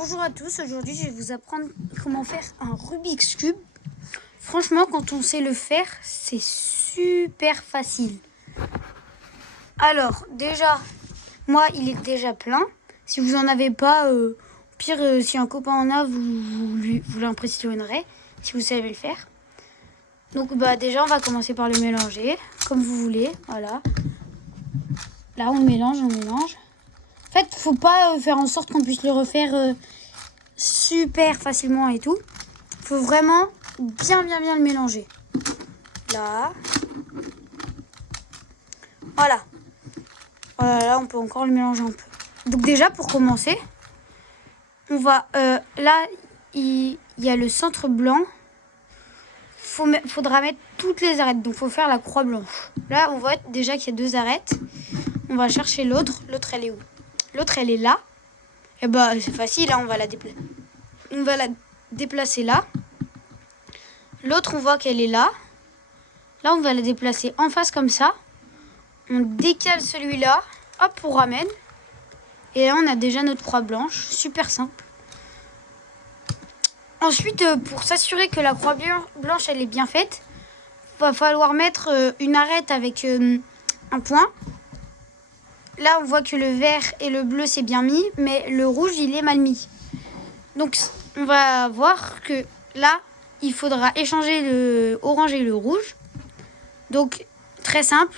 Bonjour à tous, aujourd'hui je vais vous apprendre comment faire un Rubik's Cube. Franchement, quand on sait le faire, c'est super facile. Alors déjà, moi il est déjà plein. Si vous en avez pas, au pire si un copain en a, vous l'impressionnerez si vous savez le faire. Donc déjà on va commencer par le mélanger, comme vous voulez, voilà. Là on mélange. En fait, faut pas faire en sorte qu'on puisse le refaire super facilement et tout. Faut vraiment bien le mélanger. Là. Voilà. Voilà, là on peut encore le mélanger un peu. Donc déjà pour commencer, on va là il y a le centre blanc. Faudra mettre toutes les arêtes. Donc faut faire la croix blanche. Là on voit déjà qu'il y a 2 arêtes. On va chercher l'autre. L'autre elle est où? L'autre elle est là. Et c'est facile, hein, on va la déplacer là. L'autre on voit qu'elle est là. Là on va la déplacer en face comme ça. On décale celui-là. Hop, on ramène. Et là on a déjà notre croix blanche. Super simple. Ensuite, pour s'assurer que la croix blanche elle est bien faite, va falloir mettre une arête avec un point. Là, on voit que le vert et le bleu, c'est bien mis, mais le rouge, il est mal mis. Donc, on va voir que là, il faudra échanger le orange et le rouge. Donc, très simple.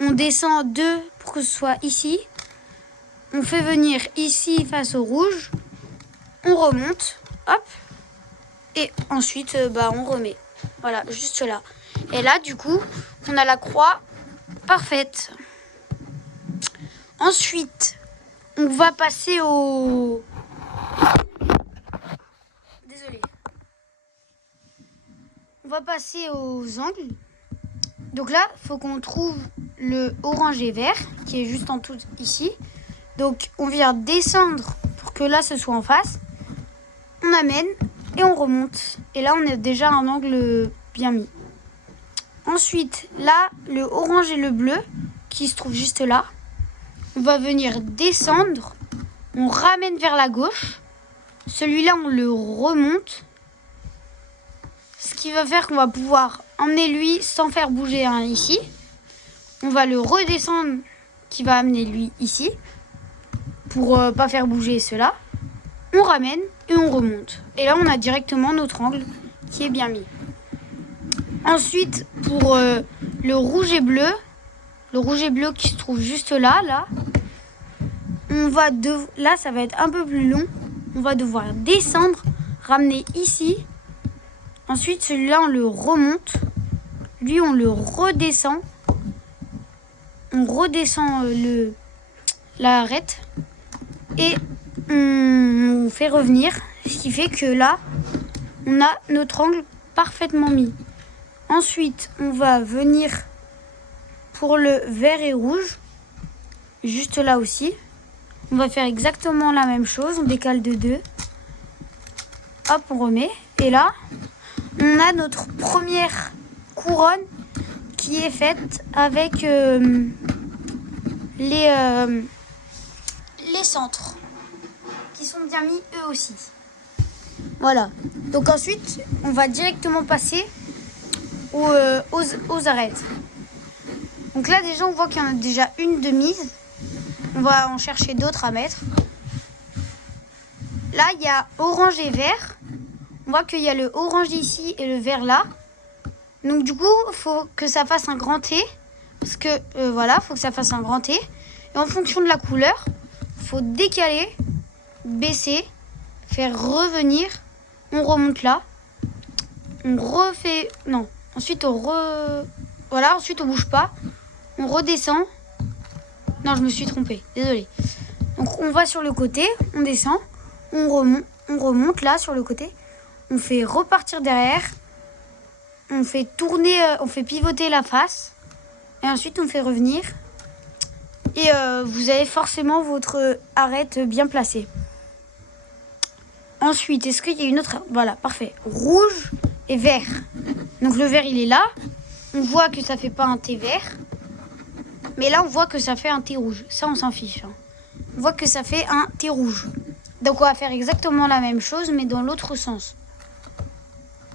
On descend 2 pour que ce soit ici. On fait venir ici face au rouge. On remonte. Hop. Et ensuite, on remet. Voilà, juste là. Et là, du coup, on a la croix parfaite. Ensuite, on va passer au... Désolé. On va passer aux angles. Donc là, il faut qu'on trouve le orange et vert, qui est juste en tout ici. Donc, on vient descendre pour que là, ce soit en face. On amène et on remonte. Et là, on a déjà un angle bien mis. Ensuite, là, le orange et le bleu, qui se trouvent juste là. On va venir descendre, on ramène vers la gauche. Celui-là, on le remonte. Ce qui va faire qu'on va pouvoir emmener lui sans faire bouger un ici. On va le redescendre, qui va amener lui ici. Pour pas faire bouger cela. On ramène et on remonte. Et là, on a directement notre angle qui est bien mis. Ensuite, pour le rouge et bleu. Le rouge et bleu qui se trouve juste là. Là, ça va être un peu plus long. On va devoir descendre, ramener ici. Ensuite, celui-là, on le remonte. Lui, on le redescend. On redescend l'arête. Et on fait revenir. Ce qui fait que là, on a notre angle parfaitement mis. Ensuite, on va venir... pour le vert et rouge, juste là aussi, on va faire exactement la même chose. On décale de 2. Hop, on remet. Et là, on a notre première couronne qui est faite avec les centres qui sont bien mis eux aussi. Voilà. Donc ensuite, on va directement passer aux arêtes. Donc là, déjà, on voit qu'il y en a déjà une de mise. On va en chercher d'autres à mettre. Là, il y a orange et vert. On voit qu'il y a le orange ici et le vert là. Donc du coup, il faut que ça fasse un grand T. Parce que, voilà, il faut que ça fasse un grand T. Et en fonction de la couleur, il faut décaler, baisser, faire revenir. On remonte là. On refait... Non. Ensuite, voilà, ensuite, on bouge pas. On redescend. Non, je me suis trompée. Désolée. Donc, on va sur le côté. On descend. On remonte là, sur le côté. On fait repartir derrière. On fait tourner, on fait pivoter la face. Et ensuite, on fait revenir. Et vous avez forcément votre arête bien placée. Ensuite, est-ce qu'il y a une autre... Voilà, parfait. Rouge et vert. Donc, le vert, il est là. On voit que ça fait pas un T vert. Mais là, on voit que ça fait un T rouge. Ça, on s'en fiche. On voit que ça fait un T rouge. Donc on va faire exactement la même chose, mais dans l'autre sens.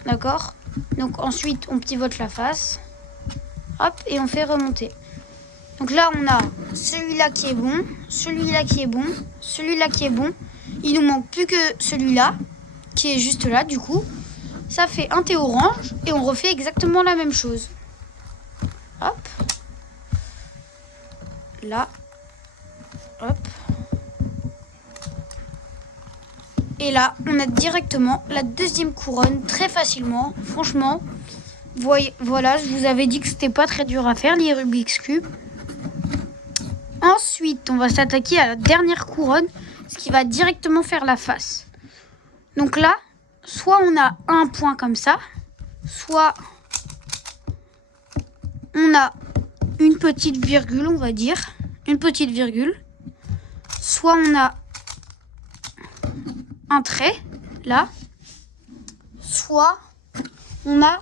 D'accord? Donc ensuite, on pivote la face. Hop, et on fait remonter. Donc là, on a celui-là qui est bon, celui-là qui est bon, celui-là qui est bon. Il nous manque plus que celui-là, qui est juste là, du coup. Ça fait un thé orange, et on refait exactement la même chose. Hop. Là. Hop. Et là, on a directement la deuxième couronne, très facilement. Franchement, voilà, je vous avais dit que c'était pas très dur à faire, les Rubik's Cube. Ensuite, on va s'attaquer à la dernière couronne, ce qui va directement faire la face. Donc là, soit on a un point comme ça, soit on a une petite virgule, on va dire, une petite virgule. Soit on a un trait, là. Soit on a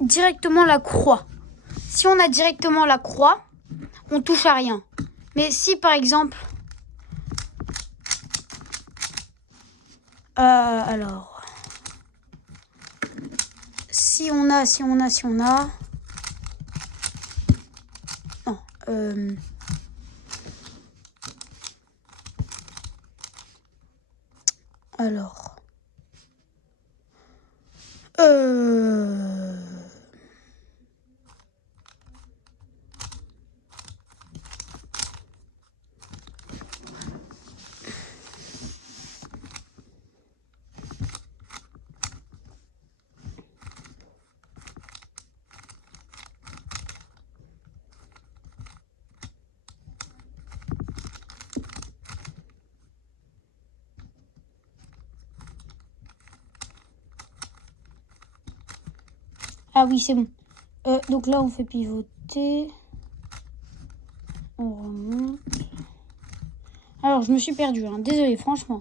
directement la croix. Si on a directement la croix, on touche à rien. Mais si par exemple, alors, si on a, non, alors, ah oui, c'est bon. Donc là, on fait pivoter. On remonte. Alors, je me suis perdue, hein. Désolée, franchement.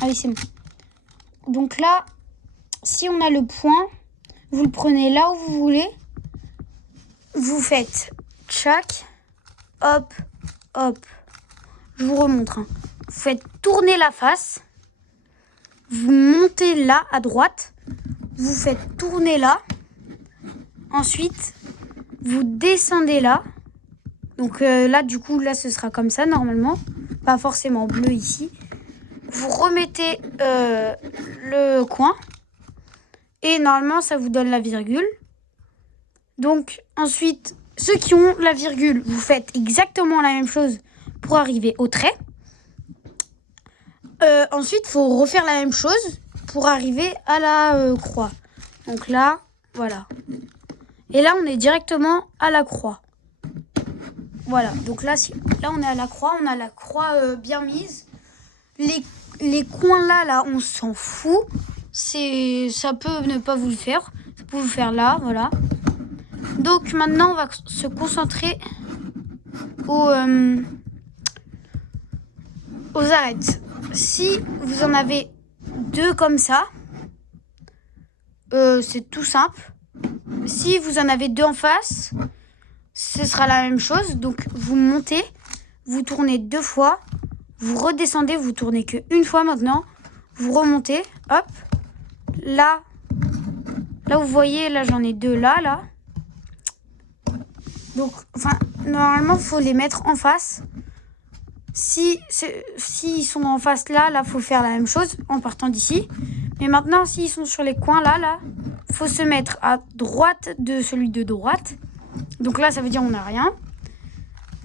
Ah oui, c'est bon. Donc là, si on a le point, vous le prenez là où vous voulez. Vous faites tchac, hop, hop. Je vous remontre. Hein. Vous faites tourner la face. Vous montez là à droite. Vous faites tourner là. Ensuite, vous descendez là. Donc là, du coup, là, ce sera comme ça normalement. Pas forcément bleu ici. Vous remettez le coin. Et normalement, ça vous donne la virgule. Donc ensuite, ceux qui ont la virgule, vous faites exactement la même chose pour arriver au trait. Ensuite, il faut refaire la même chose pour arriver à la croix. Donc là, voilà. Et là, on est directement à la croix. Voilà, donc là, là on est à la croix, on a la croix bien mise. Les coins là, on s'en fout. Ça peut ne pas vous le faire. Ça peut vous faire là, voilà. Donc maintenant, on va se concentrer aux arêtes. Si vous en avez deux comme ça, c'est tout simple. Si vous en avez deux en face, ce sera la même chose. Donc vous montez, vous tournez deux fois, vous redescendez, vous tournez qu'une fois maintenant, vous remontez, hop. Là vous voyez, là j'en ai deux là. Donc, enfin, normalement, il faut les mettre en face. Si ils sont en face là, faut faire la même chose en partant d'ici. Mais maintenant, s'ils sont sur les coins là, faut se mettre à droite de celui de droite. Donc là, ça veut dire on n'a rien.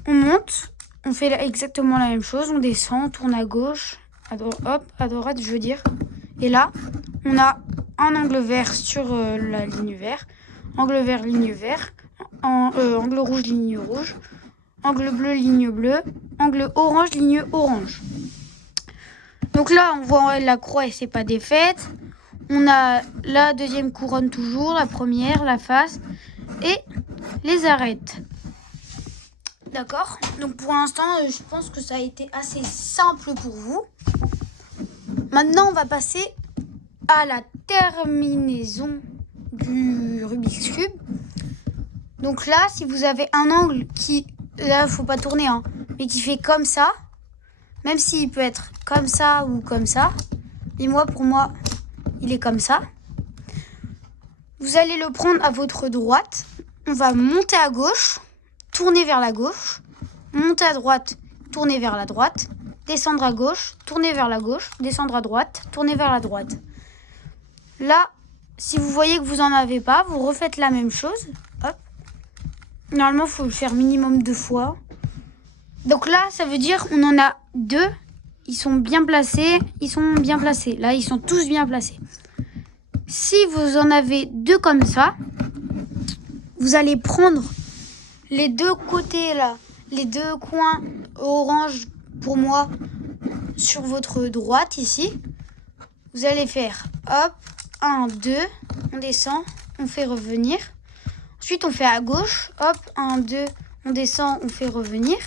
On monte, on fait exactement la même chose. On descend, on tourne à gauche, hop, à droite, je veux dire. Et là, on a un angle vert sur la ligne verte, angle vert, ligne verte. Angle rouge, ligne rouge. Angle bleu, ligne bleue. Angle orange, ligne orange. Donc là, on voit la croix et c'est pas défaite. On a la deuxième couronne toujours, la première, la face et les arêtes. D'accord? Donc pour l'instant, je pense que ça a été assez simple pour vous. Maintenant, on va passer à la terminaison du Rubik's Cube. Donc là, si vous avez un angle qui, là, faut pas tourner, hein, mais qui fait comme ça, même s'il peut être comme ça ou comme ça, et moi, pour moi, il est comme ça. Vous allez le prendre à votre droite. On va monter à gauche, tourner vers la gauche, monter à droite, tourner vers la droite, descendre à gauche, tourner vers la gauche, descendre à droite, tourner vers la droite. Là, si vous voyez que vous n'en avez pas, vous refaites la même chose. Hop. Normalement, il faut le faire minimum 2 fois. Donc là, ça veut dire on en a 2. Ils sont bien placés. Ils sont bien placés. Là, ils sont tous bien placés. Si vous en avez 2 comme ça, vous allez prendre les 2 côtés là, les 2 coins orange pour moi sur votre droite ici. Vous allez faire hop, 1, 2, on descend, on fait revenir. Ensuite, on fait à gauche, hop, 1, 2, on descend, on fait revenir.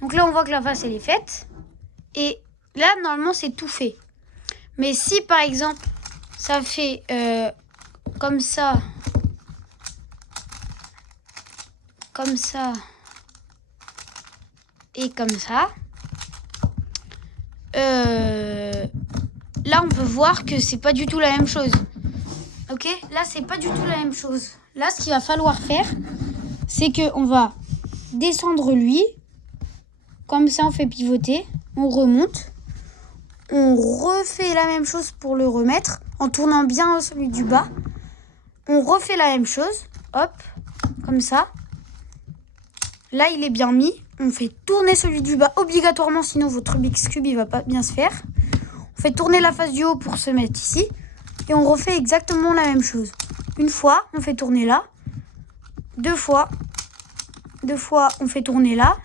Donc là, on voit que la face, elle est faite. Et là, normalement, c'est tout fait. Mais si, par exemple, ça fait comme ça, et comme ça, là, on peut voir que c'est pas du tout la même chose. Ok, là, c'est pas du tout la même chose. Là, ce qu'il va falloir faire, c'est qu'on va descendre lui. Comme ça, on fait pivoter. On remonte. On refait la même chose pour le remettre en tournant bien celui du bas. On refait la même chose. Hop, comme ça. Là, il est bien mis. On fait tourner celui du bas obligatoirement, sinon votre Rubik's Cube, il va pas bien se faire. On fait tourner la face du haut pour se mettre ici. Et on refait exactement la même chose. Une fois, on fait tourner là. 2 fois. 2 fois, on fait tourner là.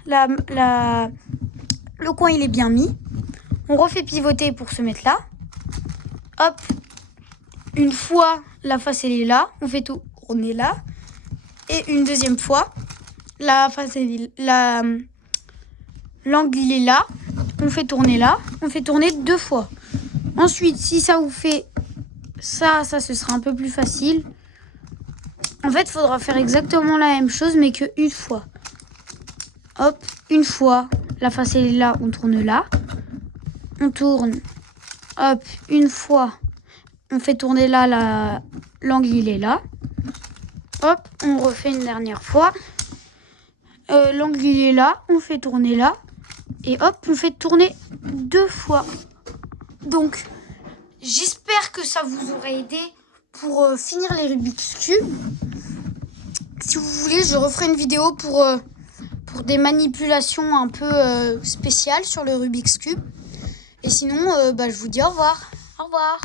Le coin, il est bien mis. On refait pivoter pour se mettre là. Hop. Une fois, la face, elle est là. On fait tourner là. Et une deuxième fois, la face, l'angle, il est là. On fait tourner là. On fait tourner 2 fois. Ensuite, si ça vous fait ça, ce sera un peu plus facile. En fait, il faudra faire exactement la même chose, mais qu'une fois. Hop, une fois, la face elle est là, on tourne là. On tourne. Hop, une fois, on fait tourner là, l'angle il est là. Hop, on refait une dernière fois. L'angle il est là, on fait tourner là. Et hop, on fait tourner 2 fois. Donc, j'espère que ça vous aura aidé pour finir les Rubik's Cube. Si vous voulez, je referai une vidéo pour des manipulations un peu spéciales sur le Rubik's Cube. Et sinon, je vous dis au revoir. Au revoir.